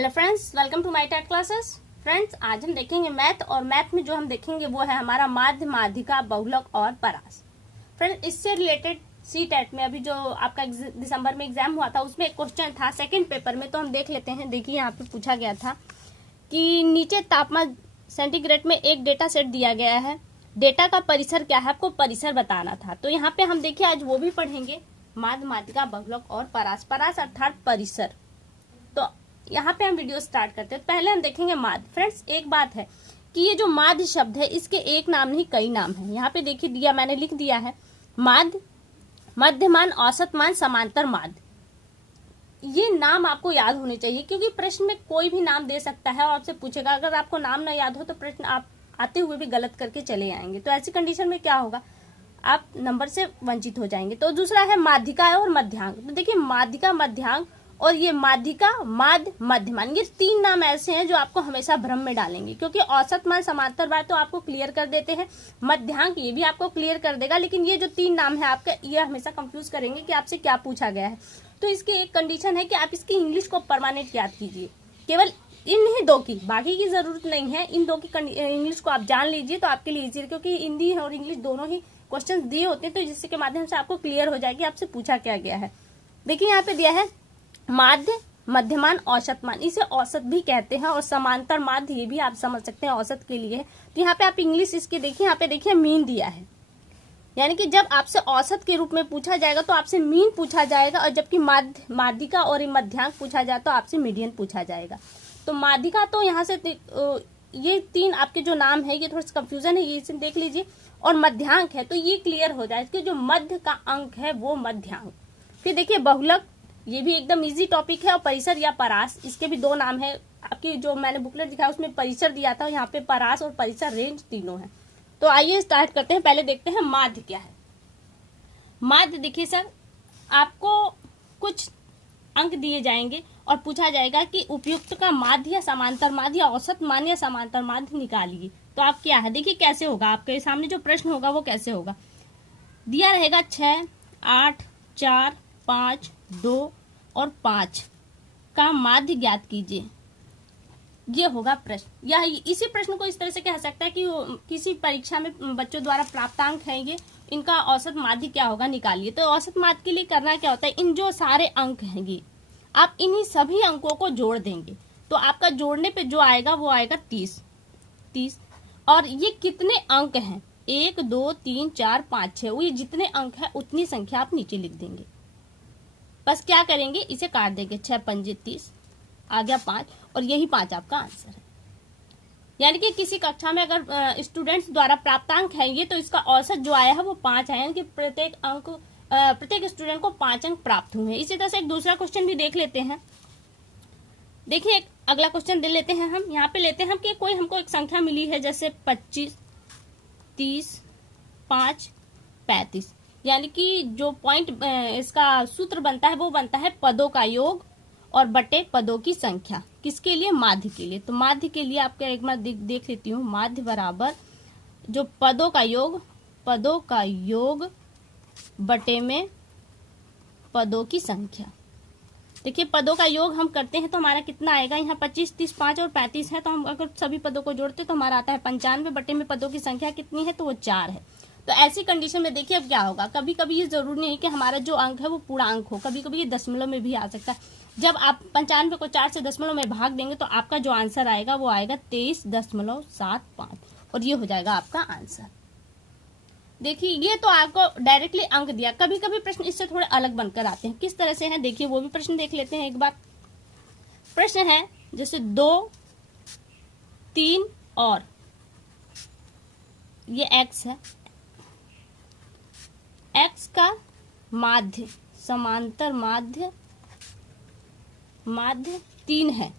Hello friends, welcome to my TET classes. Friends, आज हम देखेंगे मैथ, और मैथ में जो हम देखेंगे वो है हमारा माध्य, माध्यिका, बहुलक और परास। फ्रेंड्स, इससे रिलेटेड सी टेट में अभी जो आपका दिसंबर में एग्जाम हुआ था उसमें एक क्वेश्चन था सेकंड पेपर में, तो हम देख लेते हैं। देखिए, यहाँ पे पूछा गया था कि नीचे तापमान सेंटीग्रेड में एक डेटा सेट दिया गया है, डेटा का परिसर क्या है, आपको परिसर बताना था। तो यहाँ पे हम देखिए आज वो भी पढ़ेंगे, माध्य, माध्यिका, बहुलक और परास। परास अर्थात परिसर। तो यहाँ पे हम वीडियो स्टार्ट करते हैं। पहले हम देखेंगे माध्य। फ्रेंड्स, एक बात है कि ये जो माध्य शब्द है इसके एक नाम नहीं कई नाम है। यहाँ पे देखिए दिया, मैंने लिख दिया है माध्य, मध्यमान, औसत मान, समांतर माध्य। ये नाम आपको याद होने चाहिए क्योंकि प्रश्न में कोई भी नाम दे सकता है और आपसे पूछेगा। अगर आपको नाम ना याद हो तो प्रश्न आप आते हुए भी गलत करके चले आएंगे। तो ऐसी कंडीशन में क्या होगा, आप नंबर से वंचित हो जाएंगे। तो दूसरा है माध्यिका और मध्यांक। तो देखिए, माध्यिका, मध्यांक और ये माध्यिका, माध्य, मध्यमान, ये तीन नाम ऐसे हैं जो आपको हमेशा भ्रम में डालेंगे, क्योंकि औसत मान, समांतर मान तो आपको क्लियर कर देते हैं, मध्यांक ये भी आपको क्लियर कर देगा, लेकिन ये जो तीन नाम है आपका, ये हमेशा कंफ्यूज करेंगे कि आपसे क्या पूछा गया है। तो इसकी एक कंडीशन है कि आप इसकी इंग्लिश को परमानेंट याद कीजिए, केवल इन ही दो की, बाकी की जरूरत नहीं है। इन दो की इंग्लिश को आप जान लीजिए तो आपके लिए इजी है, क्योंकि हिंदी और इंग्लिश दोनों ही क्वेश्चन दिए होते हैं, तो जिसके माध्यम से आपको क्लियर हो जाएगी आपसे पूछा क्या गया है। देखिए, यहाँ पे दिया है माध्य, मध्यमान, औसत मान, इसे औसत भी कहते हैं, और समांतर माध्य ये भी आप समझ सकते हैं औसत के लिए। तो यहाँ पे आप इंग्लिश इसके देखिए, यहाँ पे देखिए मीन दिया है, यानी कि जब आपसे औसत के रूप में पूछा जाएगा तो आपसे मीन पूछा जाएगा, और जबकि माध्य, माध्यिका और मध्यांक पूछा जाए तो आपसे मीडियन पूछा जाएगा। तो माध्यिका तो यहाँ से ये तीन आपके जो नाम है ये थोड़ा सा कंफ्यूजन है, ये देख लीजिए। और मध्यांक है तो ये क्लियर हो जाए कि जो मध्य का अंक है वो मध्यांक। फिर देखिए बहुलक, ये भी एकदम इजी टॉपिक है। और परिसर या परास, इसके भी दो नाम है। आपकी जो मैंने बुकलेट दिखाया उसमें परिसर दिया था, यहाँ पे परास और परिसर रेंज तीनों है। तो आइए स्टार्ट करते हैं। पहले देखते हैं माध्य क्या है। माध्य देखिए सर, आपको कुछ अंक दिए जाएंगे और पूछा जाएगा कि उपयुक्त का माध्य या समांतर माध्य या औसत मान या समांतर माध्य निकालिए। तो आप क्या है, देखिए कैसे होगा, आपके सामने जो प्रश्न होगा वो कैसे होगा। दिया रहेगा 6, 8, 4, 5, 2 और 5 का माध्य ज्ञात कीजिए, ये होगा प्रश्न। या इसी प्रश्न को इस तरह से कह सकता है कि किसी परीक्षा में बच्चों द्वारा प्राप्तांक है ये, इनका औसत माध्य क्या होगा निकालिए। तो औसत माध्य के लिए करना क्या होता है, इन जो सारे अंक हैं ये आप इन्हीं सभी अंकों को जोड़ देंगे, तो आपका जोड़ने पे जो आएगा वो आएगा 30। और ये कितने अंक हैं, 1, 2, 3, 4, 5, 6, वो ये जितने अंक है उतनी संख्या आप नीचे लिख देंगे। बस क्या करेंगे, इसे काट देंगे, 6 पंजे 30, आ गया 5, और यही 5 आपका आंसर है। यानी कि किसी कक्षा में अगर स्टूडेंट्स द्वारा प्राप्तांक है ये, तो इसका औसत जो आया है वो 5 है, यानी कि प्रत्येक स्टूडेंट को 5 अंक प्राप्त हुए हैं। इसी तरह से एक दूसरा क्वेश्चन भी देख लेते हैं। देखिए, एक अगला क्वेश्चन दे लेते हैं हम। यहाँ पे लेते हैं हम कि कोई हमको एक संख्या मिली है, जैसे 25, 30, 5, 35, यानी कि जो पॉइंट इसका सूत्र बनता है वो बनता है पदों का योग और बटे पदों की संख्या। किसके लिए, माध्य के लिए। तो माध्य के लिए आपका एक बार देख लेती हूँ। माध्य बराबर जो पदों का योग बटे में पदों की संख्या। देखिए, पदों का योग हम करते हैं तो हमारा कितना आएगा, यहाँ 25, 30, 5 और 35 है, तो हम अगर सभी पदों को जोड़ते तो हमारा आता है 95, बटे में पदों की संख्या कितनी है, तो वो 4 है। तो ऐसी कंडीशन में देखिए अब क्या होगा, कभी कभी ये जरूरी नहीं कि हमारा जो अंक है वो पूरा अंक हो, कभी कभी ये दशमलव में भी आ सकता है। जब आप 95 को 4 से दशमलव में भाग देंगे तो आपका जो आंसर आएगा वो आएगा 23.75, और ये हो जाएगा आपका आंसर। देखिए, ये तो आपको डायरेक्टली अंक दिया। कभी कभी प्रश्न इससे थोड़े अलग बनकर आते हैं। किस तरह से हैं देखिए, वो भी प्रश्न देख लेते हैं एक बार। प्रश्न है जैसे 2, 3 और ये x है, x का माध्य, समांतर माध्य 3 है।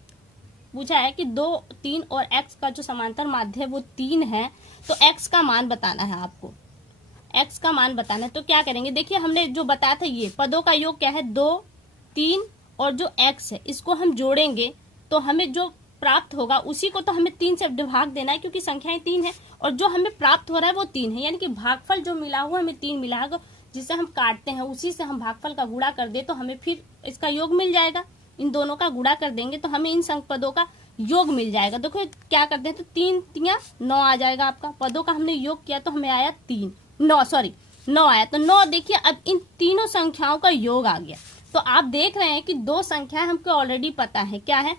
पूछा है कि 2, 3 और x का जो समांतर माध्य है वो 3 है, तो x का मान बताना है आपको, x का मान बताना है। तो क्या करेंगे, देखिए हमने जो बताया था ये पदों का योग क्या है, 2, 3 और जो x है इसको हम जोड़ेंगे तो हमें जो प्राप्त होगा उसी को तो हमें 3 से भाग देना है, क्योंकि संख्याएं 3 है और जो हमें प्राप्त हो रहा है वो 3 है, यानी कि भागफल जो मिला हुआ हमें 3 मिला है, जिसे हम काटते हैं उसी से हम भागफल का गुणा कर दे तो हमें फिर इसका योग मिल जाएगा। इन दोनों का गुणा कर देंगे तो हमें इन संख्या पदों का योग मिल जाएगा। देखो क्या करते हैं, तो 3 तिया 9 आ जाएगा आपका। पदों का हमने योग किया तो हमें आया 9 आया। तो 9 देखिए, अब इन तीनों संख्याओं का योग आ गया। तो आप देख रहे हैं कि 2 संख्याएं हमको ऑलरेडी पता है, क्या है,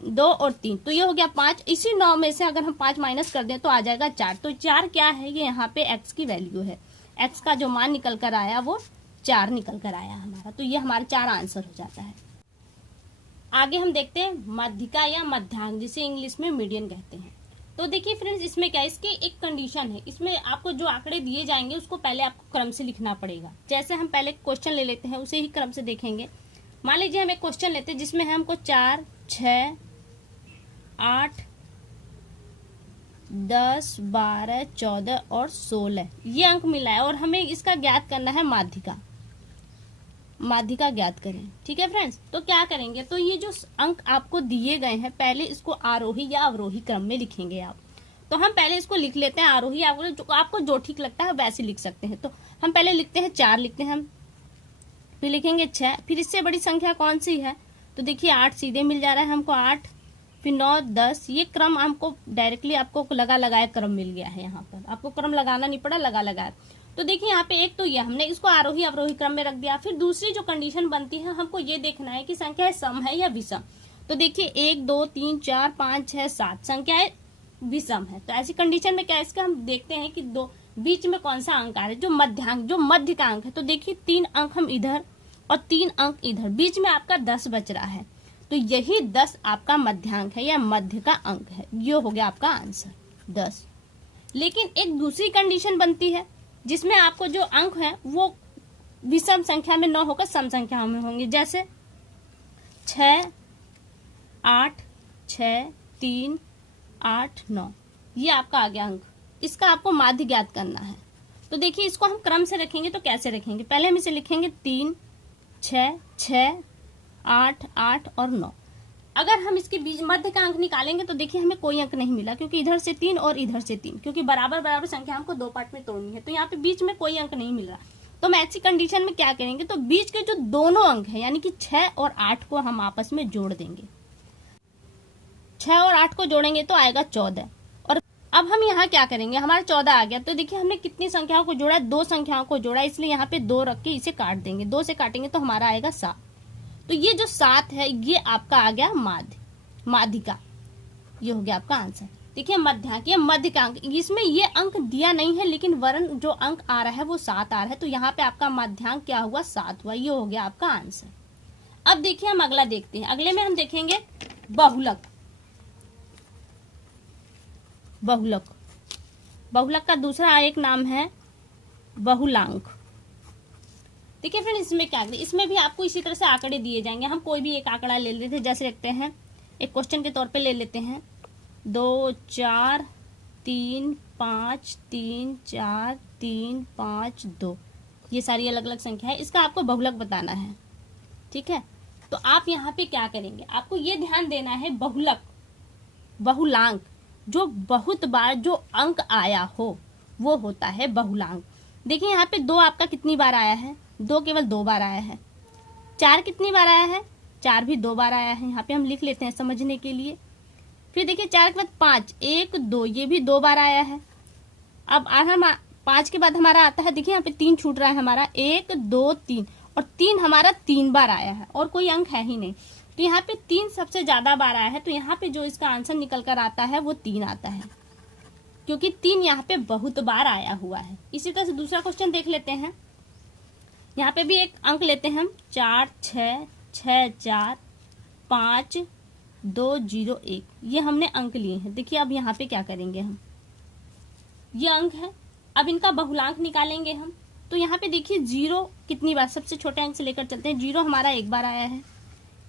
2 और 3, तो ये हो गया 5। इसी 9 में से अगर हम 5 माइनस कर दें तो आ जाएगा 4। तो 4 क्या है, ये यहाँ पे x की वैल्यू है। x का जो मान निकल कर आया वो 4 निकल कर आया हमारा। तो ये हमारा 4 आंसर हो जाता है। आगे हम देखते हैं मध्यिका या मध्यांक, जिसे इंग्लिश में मीडियन कहते हैं। तो देखिए फ्रेंड्स, इसमें क्या है, इसकी एक कंडीशन है। इसमें आपको जो आंकड़े दिए जाएंगे उसको पहले आपको क्रम से लिखना पड़ेगा। जैसे हम पहले क्वेश्चन ले लेते हैं, उसे ही क्रम से देखेंगे। मान लीजिए हम एक क्वेश्चन लेते हैं जिसमें है हमको 4, 6, 8, 10, 12, 14 और 16 ये अंक मिला है और हमें इसका ज्ञात करना है माध्यिका ज्ञात करें। ठीक है फ्रेंड्स, तो क्या करेंगे, तो ये जो अंक आपको दिए गए हैं पहले इसको आरोही या अवरोही क्रम में लिखेंगे आप। तो हम पहले इसको लिख लेते हैं आरोही, आपको जो ठीक लगता है वैसे लिख सकते हैं। तो हम पहले लिखते हैं 4 लिखते हैं हम, फिर लिखेंगे 6, फिर इससे बड़ी संख्या कौन सी है, तो देखिए 8 सीधे मिल जा रहा है हमको 8, फिर 9, 10। ये क्रम हमको डायरेक्टली आपको लगाया क्रम मिल गया है। यहाँ पर आपको क्रम लगाना नहीं पड़ा, लगाया। तो देखिए यहाँ पे एक तो ये हमने इसको आरोही अवरोही क्रम में रख दिया। फिर दूसरी जो कंडीशन बनती है, हमको ये देखना है कि संख्या सम है या विषम। तो देखिए 1, 2, 3, 4, 5, 6, 7 संख्या विषम है। तो ऐसी कंडीशन में क्या है, इसका हम देखते हैं कि दो बीच में कौन सा अंक आ रहा है, जो मध्यांक, जो मध्य का अंक है। तो देखिए 3 अंक हम इधर और 3 अंक इधर, बीच में आपका 10 बच रहा है। तो यही 10 आपका मध्यांक है या मध्य का अंक है। ये हो गया आपका आंसर 10। लेकिन एक दूसरी कंडीशन बनती है जिसमें आपको जो अंक है वो विषम संख्या में न होकर सम संख्या में होंगे। जैसे 6, 8, 6, 3, 8, 9 ये आपका आ गया अंक। इसका आपको माध्य ज्ञात करना है। तो देखिए इसको हम क्रम से रखेंगे तो कैसे रखेंगे, पहले हम इसे लिखेंगे 3, 6, 6, 8, 8 और 9। अगर हम इसके बीच मध्य का अंक निकालेंगे तो देखिए हमें कोई अंक नहीं मिला, क्योंकि इधर से 3 और इधर से 3, क्योंकि बराबर संख्या हमको 2 पार्ट में तोड़नी है। तो यहाँ पे बीच में कोई अंक नहीं मिल रहा। तो हम ऐसी कंडीशन में क्या करेंगे, तो बीच के जो दोनों अंक है यानी कि 6 और 8 को हम आपस में जोड़ देंगे। 6 और 8 को जोड़ेंगे तो आएगा 14। और अब हम यहाँ क्या करेंगे, हमारा 14 आ गया। तो देखिए हमने कितनी संख्याओं को जोड़ा, 2 संख्याओं को जोड़ा, इसलिए यहाँ पे 2 रख के इसे काट देंगे। 2 से काटेंगे तो हमारा आएगा 7। तो ये जो 7 है ये आपका आ गया माध्यिका। ये हो गया आपका आंसर। देखिए मध्यांक, ये मध्य का अंक, इसमें ये अंक दिया नहीं है लेकिन वरन जो अंक आ रहा है वो 7 आ रहा है। तो यहाँ पे आपका मध्यांक क्या हुआ, 7 हुआ। ये हो गया आपका आंसर। अब देखिए हम अगला देखते हैं। अगले में हम देखेंगे बहुलक। बहुलक का दूसरा एक नाम है बहुलांक। देखिए फ्रेंड इसमें क्या है, इसमें भी आपको इसी तरह से आंकड़े दिए जाएंगे। हम कोई भी एक आंकड़ा ले लेते हैं, जैसे रखते हैं एक क्वेश्चन के तौर पे ले लेते हैं 2, 4, 3, 5, 3, 4, 3, 5, 2। ये सारी अलग अलग संख्या है। इसका आपको बहुलक बताना है। ठीक है, तो आप यहाँ पे क्या करेंगे, आपको ये ध्यान देना है बहुलांक जो बहुत बार जो अंक आया हो वो होता है बहुलांक। देखिए यहाँ पे 2 आपका कितनी बार आया है, 2 केवल 2 बार आया है। 4 कितनी बार आया है, 4 भी 2 बार आया है। यहाँ पे हम लिख लेते हैं समझने के लिए। फिर देखिए 4 के बाद 5, 1, 2 ये भी 2 बार आया है। अब हम 5 के बाद हमारा आता है, देखिए यहाँ पे 3 छूट रहा है हमारा, 1, 2, 3 और 3 हमारा 3 बार आया है और कोई अंक है ही नहीं। तो यहाँ पे 3 सबसे ज्यादा बार आया है। तो यहाँ पे जो इसका आंसर निकल कर आता है वो 3 आता है, क्योंकि 3 यहाँ पे बहुत बार आया हुआ है। इसी तरह से दूसरा क्वेश्चन देख लेते हैं। यहाँ पे भी एक अंक लेते हैं हम 4, 6, 6, 4, 5, 2, 0, 1 ये हमने अंक लिए हैं। देखिए अब यहाँ पे क्या करेंगे हम, ये अंक है, अब इनका बहुलांक निकालेंगे हम। तो यहाँ पे देखिए 0 कितनी बार, सबसे छोटे अंक से लेकर चलते हैं। 0 हमारा 1 बार आया है।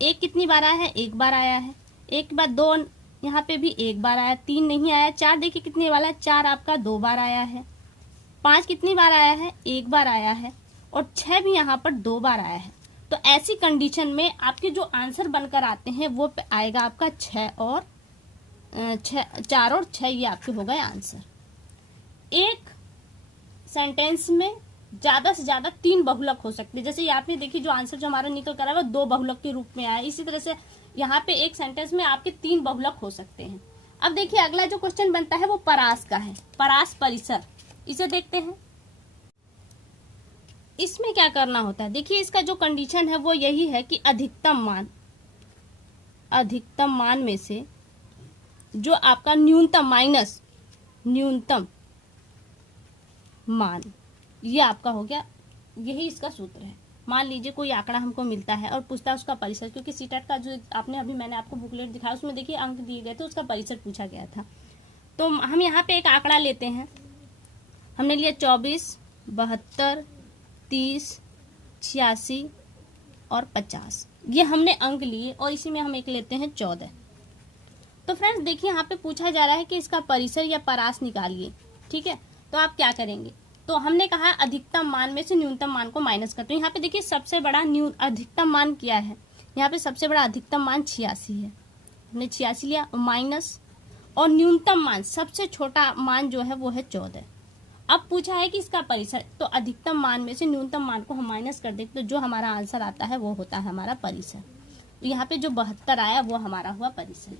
1 कितनी बार आया है, 1 बार आया है। 1 के बाद 2 यहाँ पे भी 1 बार आया, 3 नहीं आया। 4 देखिए कितने वाला, 4 आपका 2 बार आया है। 5 कितनी बार आया है, 1 बार आया है। और 6 भी यहाँ पर 2 बार आया है। तो ऐसी कंडीशन में आपके जो आंसर बनकर आते हैं वो आएगा आपका 4 और 6 ये आपके हो गए आंसर। एक सेंटेंस में ज्यादा से ज्यादा 3 बहुलक हो सकते हैं। जैसे आपने देखी जो आंसर जो हमारा निकल कर आया वो 2 बहुलक के रूप में आया। इसी तरह से यहाँ पे एक सेंटेंस में आपके 3 बहुलक हो सकते हैं। अब देखिए अगला जो क्वेश्चन बनता है वो परास का है, परास परिसर। इसे देखते हैं। इसमें क्या करना होता है, देखिए इसका जो कंडीशन है वो यही है कि अधिकतम मान में से जो आपका न्यूनतम माइनस न्यूनतम मान, ये आपका हो गया, यही इसका सूत्र है। मान लीजिए कोई आंकड़ा हमको मिलता है और पूछता है उसका परिसर, क्योंकि सीटेट का जो आपने अभी मैंने आपको बुकलेट दिखाया उसमें देखिए अंक दिए गए थे, उसका परिसर पूछा गया था। तो हम यहाँ पे एक आंकड़ा लेते हैं, हमने लिया 24, 72, 30, 86 और 50, ये हमने अंक लिए और इसी में हम एक लेते हैं 14। तो फ्रेंड्स देखिए यहाँ पे पूछा जा रहा है कि इसका परिसर या परास निकालिए। ठीक है, तो आप क्या करेंगे, तो हमने कहा अधिकतम मान में से न्यूनतम मान को माइनस करते हैं। यहाँ पे देखिए सबसे बड़ा अधिकतम मान क्या है, यहाँ पे सबसे बड़ा अधिकतम मान 86 है, हमने 86 लिया माइनस, और न्यूनतम मान सबसे छोटा मान जो है वो है 14। अब पूछा है कि इसका परिसर, तो अधिकतम मान में से न्यूनतम मान को हम माइनस कर देते तो जो हमारा आंसर आता है वो होता है हमारा परिसर। तो यहाँ पे जो 72 आया वो हमारा हुआ परिसर।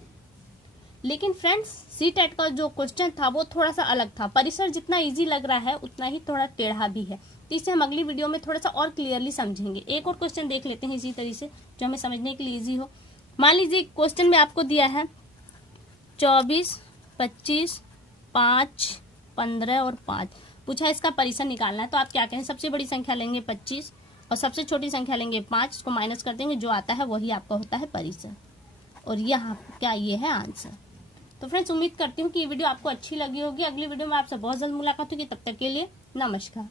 लेकिन फ्रेंड्स सीटेट का जो क्वेश्चन था वो थोड़ा सा अलग था। परिसर जितना इजी लग रहा है उतना ही थोड़ा टेढ़ा भी है, तो इसे हम अगली वीडियो में थोड़ा सा और क्लियरली समझेंगे। एक और क्वेश्चन देख लेते हैं इसी तरीके से जो हमें समझने के लिए इजी हो। मान लीजिए क्वेश्चन में आपको दिया है 24, 25, 5, 15 और 5, पूछा इसका परिसर निकालना है। तो आप क्या कहें, सबसे बड़ी संख्या लेंगे 25 और सबसे छोटी संख्या लेंगे 5, इसको माइनस कर देंगे, जो आता है वही आपका होता है परिसर। और यहाँ क्या ये है आंसर। तो फ्रेंड्स उम्मीद करती हूँ कि ये वीडियो आपको अच्छी लगी होगी। अगली वीडियो में आपसे बहुत जल्द मुलाकात होगी, तब तक के लिए नमस्कार।